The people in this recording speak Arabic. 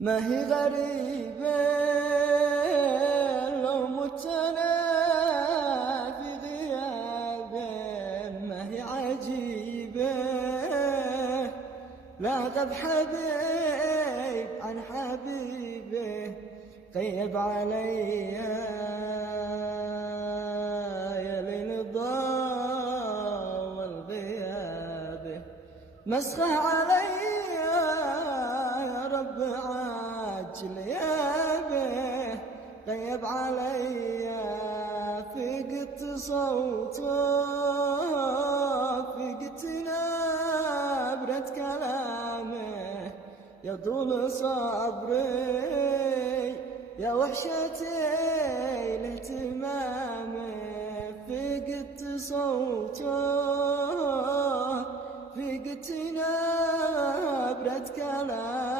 ما هي غريبة لو مت أنا في غيابه، ما هي عجيبة لا غب حبيب عن حبيبه، غيب علي يا ليل الضوء والغيابه، مسخه علي يا رب عاجل يا به، غيب علي فقدت صوته، فقدت نبرة كلامه، يطول صبري يا وحشتي لاهتمامه، فقدت صوته، فقدت نبرة كلامه.